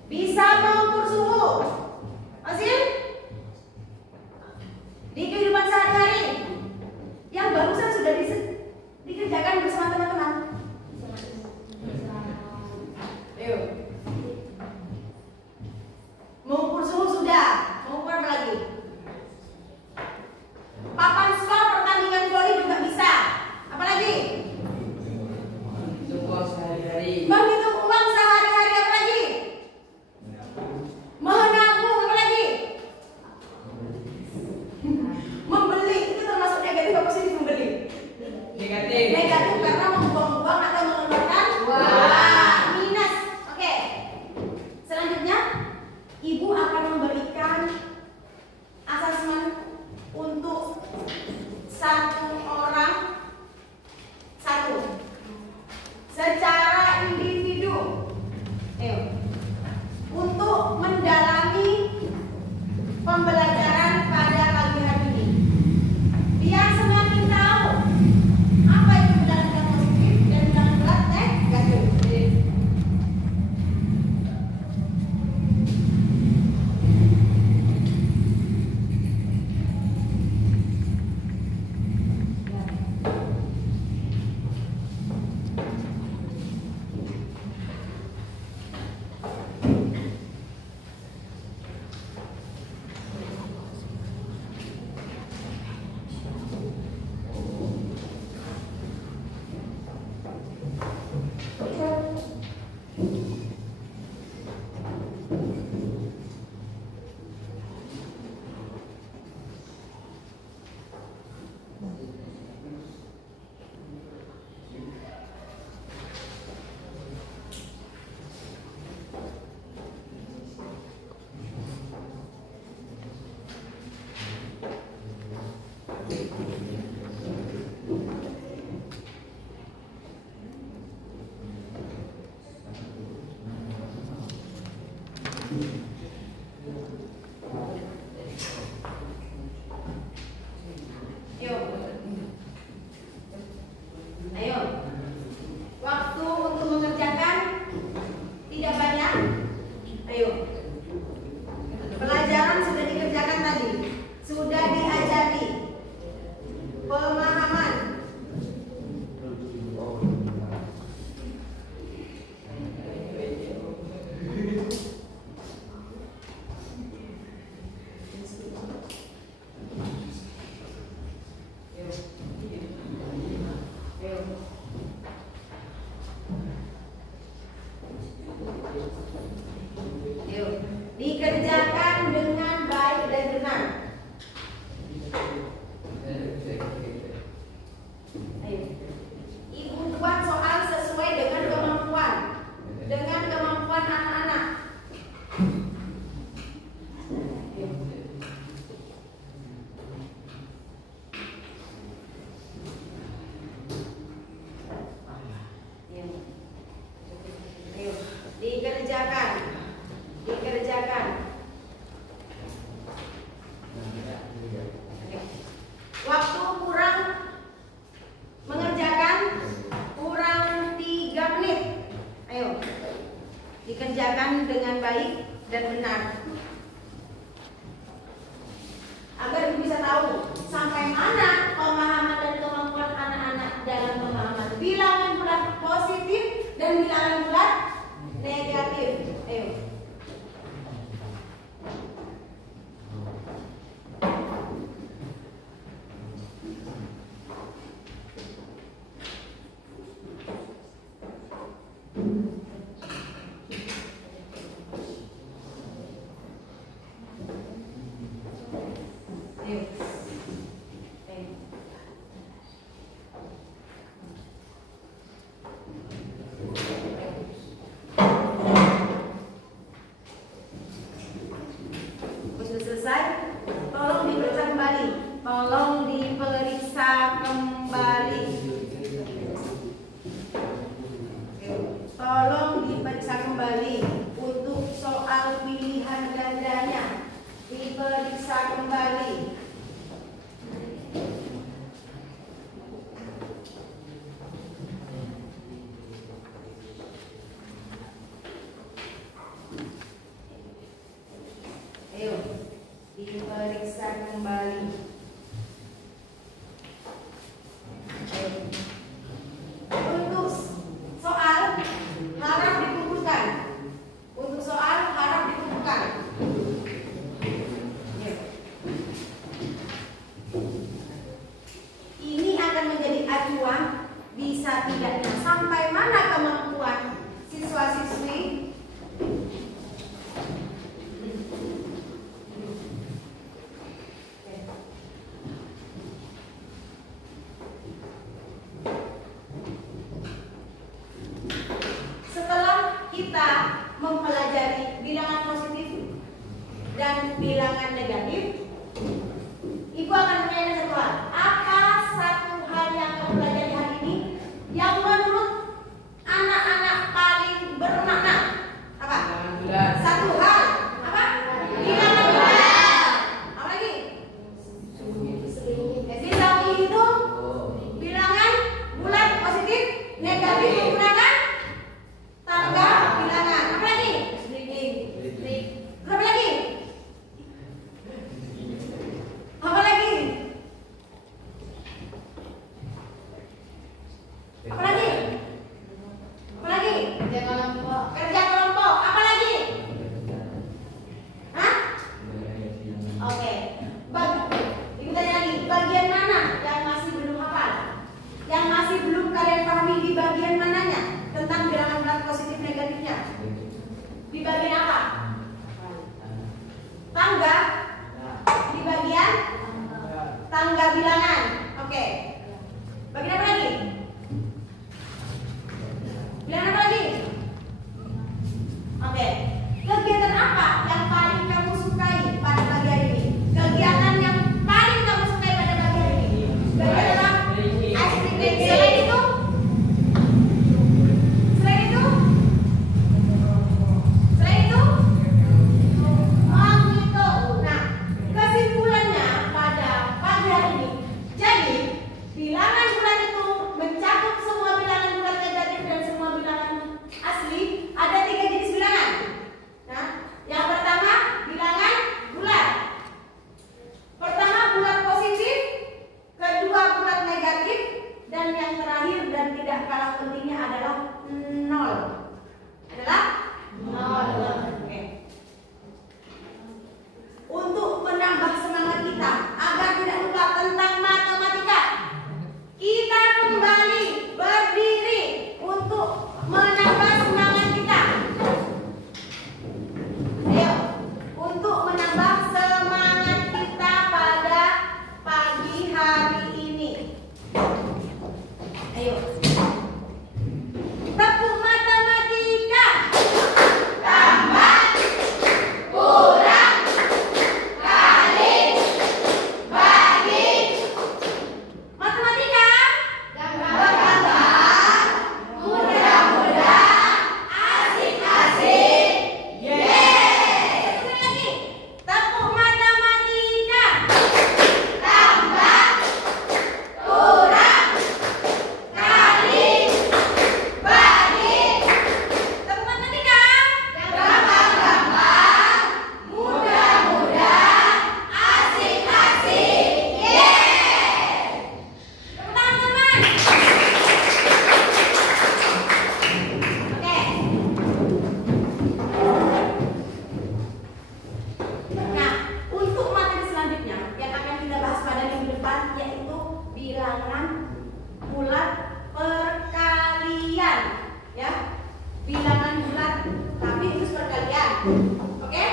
Bisa mengukur suhu. Hasil. Di kehidupan sehari-hari yang barusan sudah dikerjakan bersama teman-teman. Ayo. Mengukur suhu sudah. Mengukur apa lagi? Papan skor pertandingan voli juga bisa. Apa lagi? Uang sehari-hari. Menghitung uang sehari-hari. Apa lagi? Menabung. Apa lagi? Membeli. Itu termasuk negatif apa positif membeli? Negatif. Negatif karena membuang-buang atau mengeluarkan uang. Minus. Oke. Selanjutnya, ibu akan memberikan asesmen untuk satu orang satu secara individu. Ayo. Untuk mendalami pembelajaran pada pagi hari ini, biar semakin tahu apa itu bilangan positif dan bilangan berat negatif. Ayo. Waktu untuk mengerjakan tidak banyak. Ayo. Pelajaran sudah dikerjakan tadi. Sudah diajari. Pemahaman. Yuk, dikerjakan dengan baik dan benar. Ayo. Ibu buat soal sesuai dengan kemampuan anak-anak. Ayo, dikerjakan. Waktu kurang mengerjakan kurang 3 menit. Ayo, dikerjakan dengan baik dan benar. Agar ibu bisa tahu sampai mana pemahaman dan kemampuan anak-anak dalam pemahaman bilangan bulat positif dan bilangan bulat negatif. Ayo. Ayo. Sudah selesai? Tolong diperiksa kembali. Tolong diperiksa kembali untuk soal pilihan gandanya. Diperiksa kembali. diperiksa kembali. Untuk soal harap dikumpulkan. Untuk soal harap dikumpulkan. Ini akan menjadi acuan bisa tidaknya sampai mana kemampuan siswa-siswi setelah kita mempelajari bilangan positif dan bilangan negatif. Ibu akan menanyakan satu hal. Apa satu hal yang kamu pelajari hari ini yang menurut anak-anak paling bermakna? Apa? Satu hal. Apa? Bilangan bulat. Apa lagi? Bisa menghitung bilangan bulat positif, negatif menggunakan tangga bilangan. Apa lagi? Berapa lagi? Apa lagi? Apa lagi? Apa lagi? Kerja kelompok. Kerja kelompok. Apa lagi? Hah? Oke. Ibu tanya lagi. Bagian mana yang masih belum hafal? Yang masih belum kalian pahami di bagian mananya tentang bilangan bulat positif negatifnya? Di bagian apa? Tangga. Di bagian tangga bilangan. Oke. Bagian apa lagi? Bilangan apa lagi? Oke. Kegiatan apa yang paling kamu sukai pada pagi hari ini? Kegiatan yang paling kamu sukai pada pagi hari ini? Bagian apa? Ice cream. Selain itu? Selain itu? Selain itu? Menghitung. Nah, kesimpulannya pada pagi hari ini, jadi bilangan bulat itu mencakup semua bilangan bulat negatif dan semua bilangan asli. Ada 3 jenis bilangan. Nah, yang pertama bilangan bulat. Pertama bulat positif, kedua bulat negatif, dan yang terakhir dan tidak kalah pentingnya adalah 0. Adalah 0. Oke. Untuk menambah semangat kita agar tidak lupa tentang matematika, kita kembali berdiri untuk menambah semangat kita. Ayo, untuk menambah semangat kita pada pagi hari ini. Ayo. Tepuk matematika. Tambah, kurang, kali, bagi. Matematika. Berkembang, mudah-mudah, asik-asik. Yeay. Sekali lagi. Tepuk matematika. Tambah, kurang, kali, bagi. Tepuk matematika. Gampang-gampang, mudah-mudah, asik-asik. Yeay. Tepuk tangan, teman. Oke. Nah, untuk materi selanjutnya yang akan kita bahas pada minggu depan yaitu bilangan bulat perkalian, ya. Bilangan bulat tapi itu perkalian. Oke?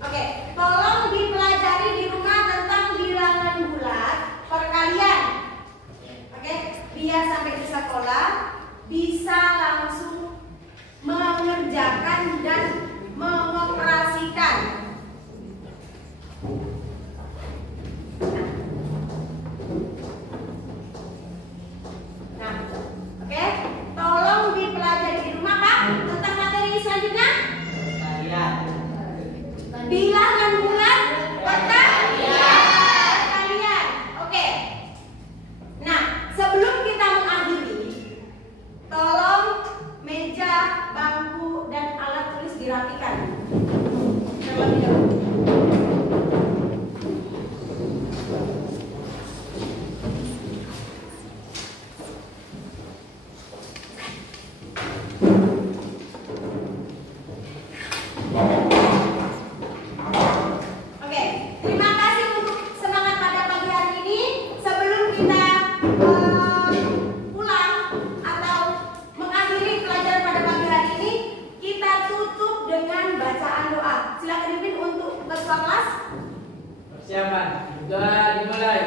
Oke, tolong dipelajari di rumah tentang bilangan bulat perkalian. Oke, biar sampai di sekolah bisa langsung mengerjakan dan mengoperasikan. Nah, oke, tolong dipelajari di rumah Pak tentang materi selanjutnya. Bilangan bulat perkalian. Oke. Nah, sebelum kita mengakhiri, tolong meja, bangku, dan alat tulis dirapikan terlebih dahulu. bacaan doa. Silakan dipimpin untuk ketua kelas. Persiapan juga dimulai.